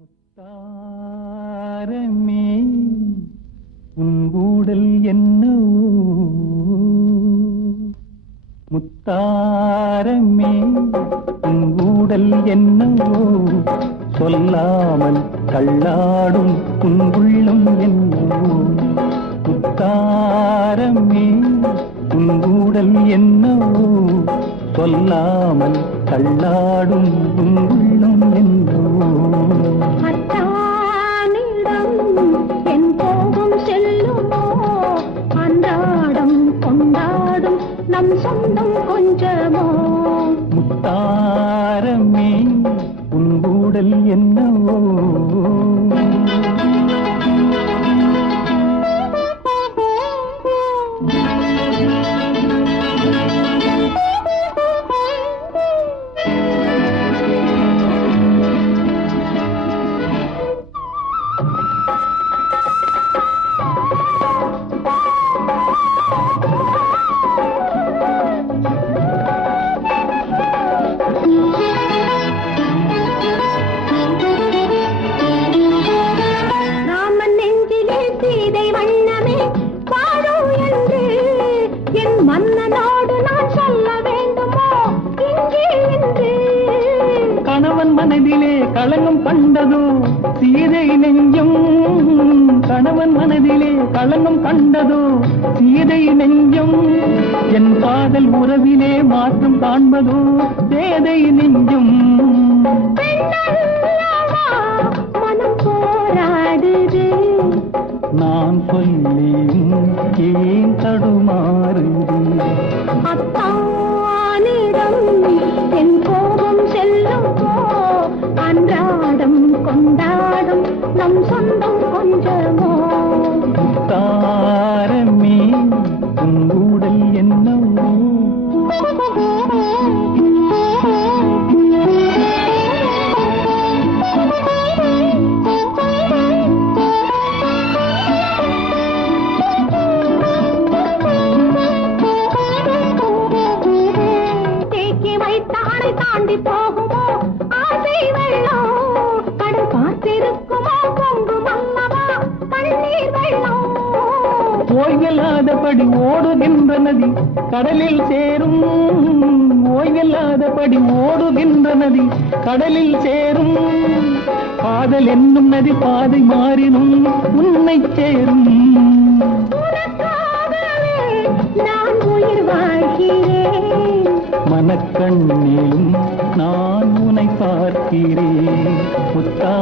முத்தாரமே உன் ஊடல் என்னவோ, முத்தாரமே உன் ஊடல் என்னவோ, சொல்லாமல் தள்ளாடும் உன் உள்ளம் என்னவோ. முத்தாரமே உன் ஊடல் என்னவோ, சொல்லாமல் தள்ளாடும் உன் உள்ளம் என்னவோ. அத்தானிடம் என் கோபம் செல்லுமோ, அன்றாடம் கொண்டாடும் நம் சொந்தம் கொஞ்சமோ. முத்தாரமே உன் ஊடல் என்னவோ. கணவன் மனதிலே களங்கம் கண்டதோ சீதை நெஞ்சம், கணவன் மனதிலே களங்கம் கண்டதோ சீதை நெஞ்சம். என் காதல் உறவிலே மாற்றம் காண்பதோ சேதை நெஞ்சம். மனம் போராடுது, நான் சொல்லியும் ஏன் தடுமாறுது. அத்தானிடம் என் கோபம் செல்லுமோ, அன்றாடம் கொண்டாடும் நம் சொந்தம் கொஞ்சமோ. முத்தாரமே உன் ஊடல் என்னவோ. தாண்டி போகுமோ ஆசை வெள்ளம், கடல் பார்த்திருக்குமோ பொங்கும் அல்லவா கண்ணீர் வெள்ளம். ஓய்வில்லாதபடி ஓடுகின்ற நதி கடலில் சேரும், ஓய்வில்லாதபடி ஓடுகின்ற நதி கடலில் சேரும். காதல் என்னும் நதி பாதை மாறினும் உன்னை சேரும். நான் உயிர் வாழ்கிறேன், மனக்கண்ணிலும் நான் உன்னை பார்க்கிறேன். முத்தா